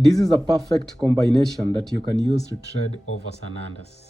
This is a perfect combination that you can use to trade overs and unders.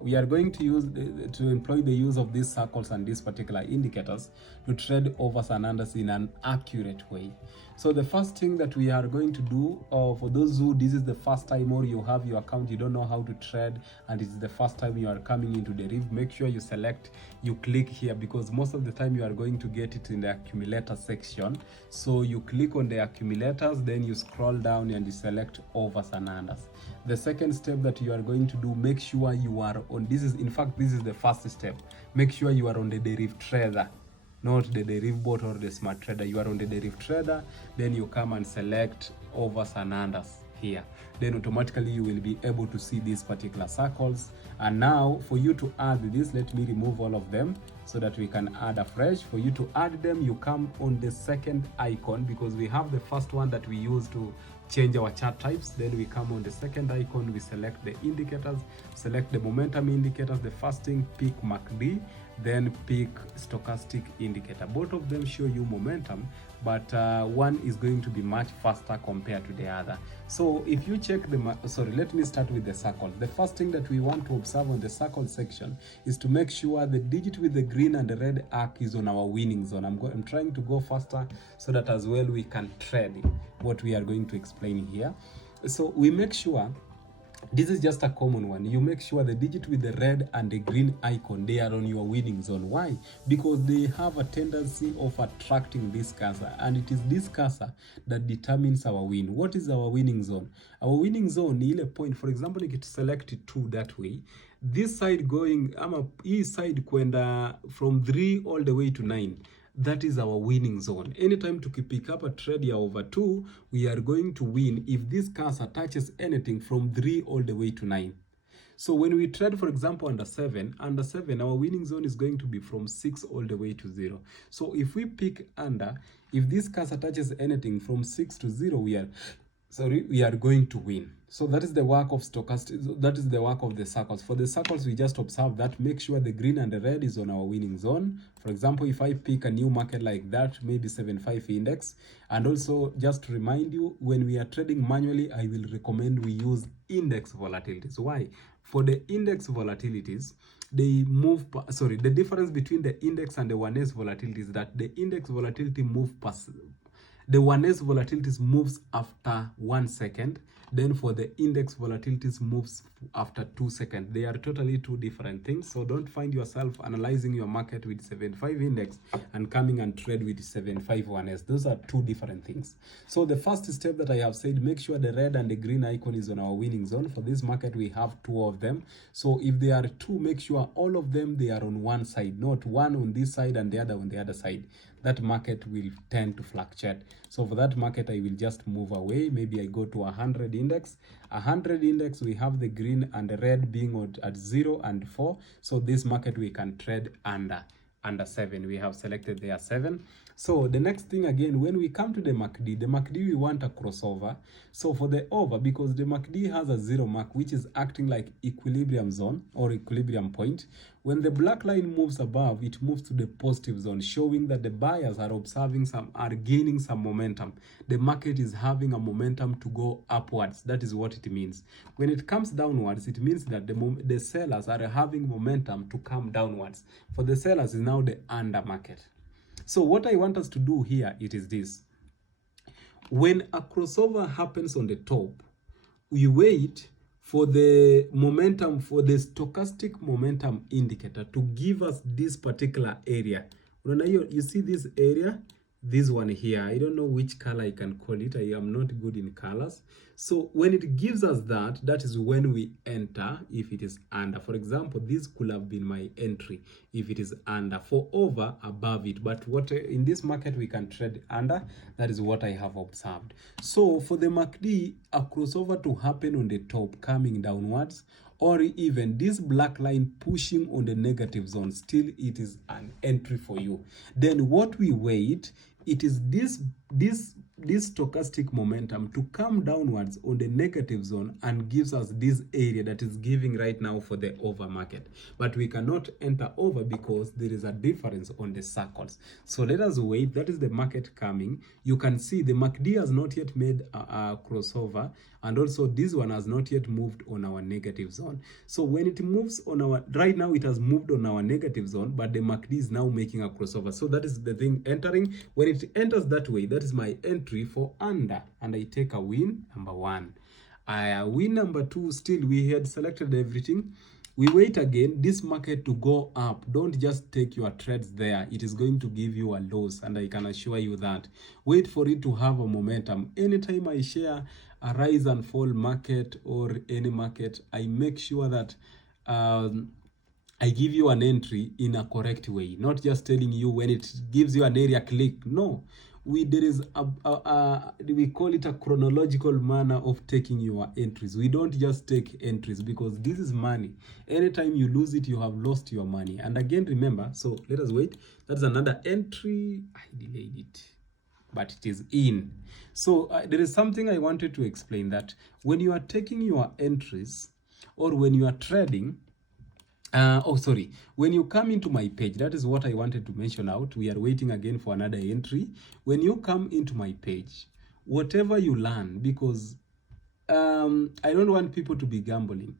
We are going to employ the use of these circles and these particular indicators to trade overs and unders in an accurate way. So the first thing that we are going to do, for those who this is the first time or you have your account, you don't know how to trade, and it's the first time you are coming into Deriv, make sure you click here, because most of the time you are going to get it in the accumulator section. So you click on the accumulators, then you scroll down and you select overs and unders. The second step that you are going to do, make sure you are on, this is the first step, make sure you are on the Deriv Trader, not the Deriv bot or the smart trader. You are on the Deriv Trader, then you come and select overs and unders here. Then automatically you will be able to see these particular circles. And now for you to add this, let me remove all of them so that we can add afresh. For you to add them, you come on the second icon, because we have the first one that we use to change our chart types. Then we come on the second icon, we select the indicators, select the momentum indicators. The first thing, pick MACD, then pick stochastic indicator. Both of them show you momentum, but one is going to be much faster compared to the other. So if you check let me start with the circle. The first thing that we want to observe on the circle section is to make sure the digit with the green and the red arc is on our winning zone. I'm trying to go faster so that as well we can trade what we are going to explain here. So we make sure, this is just a common one, you make sure the digit with the red and the green icon, they are on your winning zone. Why? Because they have a tendency of attracting this cursor, and it is this cursor that determines our win. What is our winning zone? Our winning zone is a point. For example, you get select 2 that way, this side going east side kwenda from 3 all the way to 9, that is our winning zone. Anytime to pick up a trade here over 2, we are going to win if this cursor touches anything from 3 all the way to 9. So when we trade, for example, under 7, our winning zone is going to be from 6 all the way to 0. So if we pick under, if this cursor touches anything from 6 to 0, we are going to win. So that is the work of stochastic, that is the work of the circles. For the circles, we just observe that, make sure the green and the red is on our winning zone. For example, if I pick a new market like that, maybe 75 index, and also just to remind you, when we are trading manually, I will recommend we use index volatilities. Why? For the index volatilities, they move, the difference between the index and the 1S volatility is that the index volatility the 1S volatilities moves after 1 second. Then for the index volatilities moves after 2 seconds. They are totally two different things. So don't find yourself analyzing your market with 75 index and coming and trade with 75 1S. Those are two different things. So the first step that I have said, make sure the red and the green icon is on our winning zone. For this market, we have 2 of them. So if there are 2, make sure all of them, they are on one side, not one on this side and the other on the other side. That market will tend to fluctuate. So for that market, I will just move away. Maybe I go to 100 index. 100 index, we have the green and the red being at 0 and 4. So this market we can trade under 7. We have selected there 7. So the next thing again, when we come to the MACD we want a crossover. So for the over, because the MACD has a 0 mark, which is acting like equilibrium zone or equilibrium point, when the black line moves above, it moves to the positive zone, showing that the buyers are gaining some momentum. The market is having a momentum to go upwards. That is what it means. When it comes downwards, it means that the sellers are having momentum to come downwards. For the sellers, is now the under market. So what I want us to do here, it is this. When a crossover happens on the top, we wait for the momentum, for the stochastic momentum indicator to give us this particular area. You see this area? This one here, I don't know which color I can call it. I am not good in colors. So when it gives us that, that is when we enter if it is under. For example, this could have been my entry if it is under. For over, above it. But what in this market we can trade under, that is what I have observed. So for the MACD, a crossover to happen on the top coming downwards, or even this black line pushing on the negative zone, still it is an entry for you. Then what we wait, it is this this stochastic momentum to come downwards on the negative zone and gives us this area that is giving right now for the over market, but we cannot enter over because there is a difference on the circles. So let us wait. That is the market coming. You can see the MACD has not yet made a crossover, and also this one has not yet moved on our negative zone. So when it moves on our, right now it has moved on our negative zone, but the MACD is now making a crossover. So that is the thing entering. When it enters that way, that is my entry for under, and I take a win number one. Win number two, still we had selected everything. We wait again this market to go up. Don't just take your trades there. It is going to give you a loss, and I can assure you that. Wait for it to have a momentum. Anytime I share a rise and fall market or any market, I make sure that I give you an entry in a correct way, not just telling you when it gives you an area click. No, there is we call it a chronological manner of taking your entries. We don't just take entries because this is money. Anytime you lose it, you have lost your money. And again, remember, so let us wait. That's another entry. I delayed it, but it is in. So there is something I wanted to explain, that when you are taking your entries or when you are trading, when you come into my page, that is what I wanted to mention out. We are waiting again for another entry. When you come into my page, whatever you learn, because I don't want people to be gambling,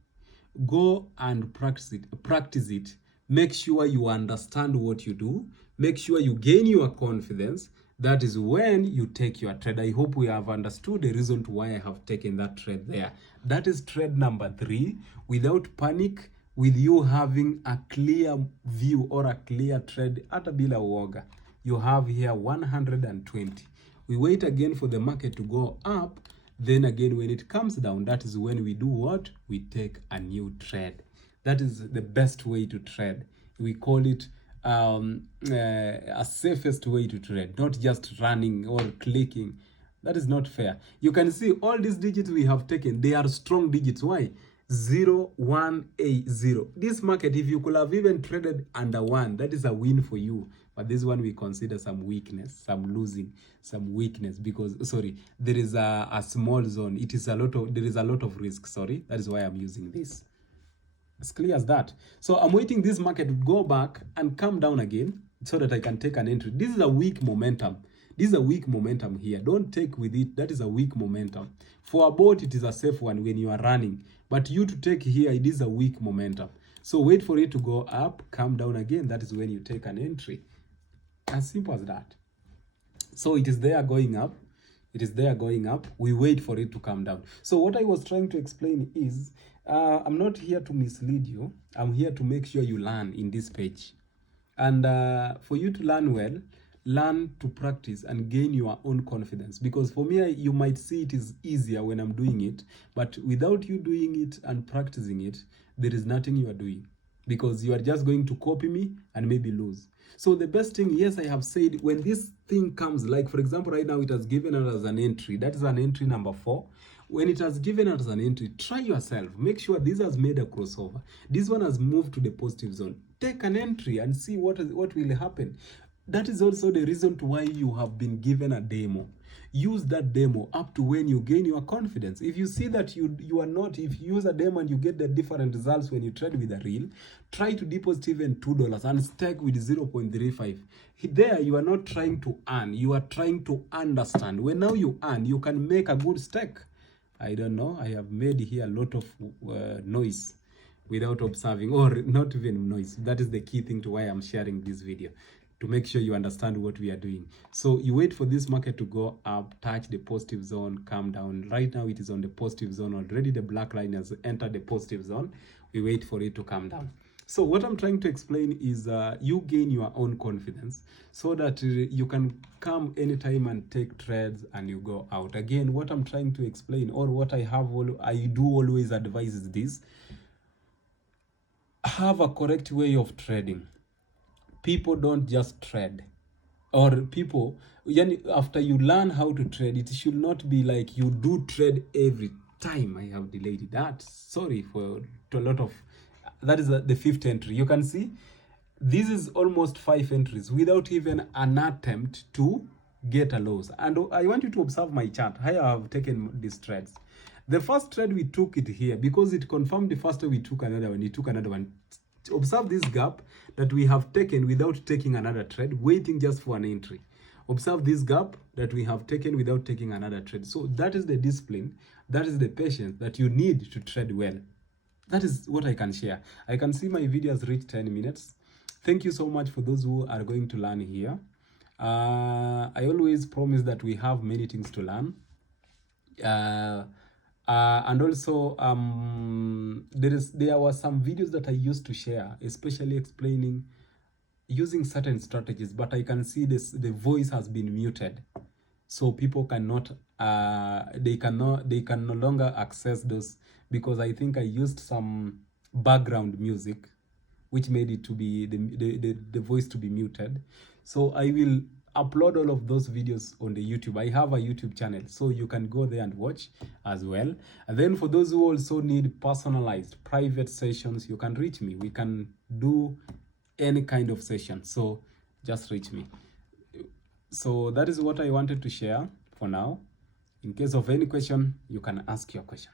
go and practice it. Make sure you understand what you do. Make sure you gain your confidence. That is when you take your trade. I hope we have understood the reason why I have taken that trade there. That is trade number 3, without panic, with you having a clear view or a clear trade hata bila uoga. You have here 120. We wait again for the market to go up. Then again, when it comes down, that is when we do what? We take a new trade. That is the best way to trade. We call it a safest way to trade, not just running or clicking. That is not fair. You can see all these digits we have taken, they are strong digits. Why? 0, 1, 8, 0. This market, if you could have even traded under 1, that is a win for you. But this one we consider some weakness, some losing, some weakness, because there is a small zone. There is a lot of risk. That is why I'm using this. As clear as that. So I'm waiting this market to go back and come down again so that I can take an entry. This is a weak momentum. This is a weak momentum here. Don't take with it. That is a weak momentum. For a bot, it is a safe one when you are running. But you to take here, it is a weak momentum. So wait for it to go up, come down again. That is when you take an entry. As simple as that. So it is there going up. It is there going up. We wait for it to come down. So what I was trying to explain is, I'm not here to mislead you. I'm here to make sure you learn in this page. And for you to learn well, learn to practice and gain your own confidence. Because for me, you might see it is easier when I'm doing it, but without you doing it and practicing it, there is nothing you are doing, because you are just going to copy me and maybe lose. So the best thing, yes, I have said, when this thing comes, like for example, right now it has given us as an entry. That is an entry number 4. When it has given us an entry, try yourself. Make sure this has made a crossover. This one has moved to the positive zone. Take an entry and see what will happen. That is also the reason why you have been given a demo. Use that demo up to when you gain your confidence. If you see that you are not, if you use a demo and you get the different results when you trade with a real, try to deposit even $2 and stack with 0.35. There you are not trying to earn, you are trying to understand. When now you earn, you can make a good stack. I don't know, I have made here a lot of noise without observing, or not even noise. That is the key thing to why I'm sharing this video, to make sure you understand what we are doing. So you wait for this market to go up, touch the positive zone, come down. Right now it is on the positive zone already. The black line has entered the positive zone. We wait for it to come down. So what I'm trying to explain is you gain your own confidence so that you can come anytime and take trades and you go out. Again, what I'm trying to explain, or what I do always advise, is this: have a correct way of trading. People don't just trade, or people, after you learn how to trade, it should not be like you do trade every time. I have delayed that. Sorry for a lot of, that is the 5th entry. You can see this is almost 5 entries without even an attempt to get a loss. And I want you to observe my chart. How I have taken these trades. The first trade we took it here because it confirmed the first we took another one. We took another one. Observe this gap that we have taken without taking another trade, waiting just for an entry. Observe this gap that we have taken without taking another trade. So that is the discipline, that is the patience that you need to trade well. That is what I can share. I can see my video has reached 10 minutes. Thank you so much for those who are going to learn here. I always promise that we have many things to learn. And also there were some videos that I used to share, especially explaining using certain strategies, but I can see the voice has been muted, so people cannot they can no longer access those, because I think I used some background music which made it to be the voice to be muted. So I will upload all of those videos on the YouTube. I have a YouTube channel, so you can go there and watch as well. And then for those who also need personalized private sessions, you can reach me. We can do any kind of session, so just reach me. So that is what I wanted to share for now. In case of any question, you can ask your question.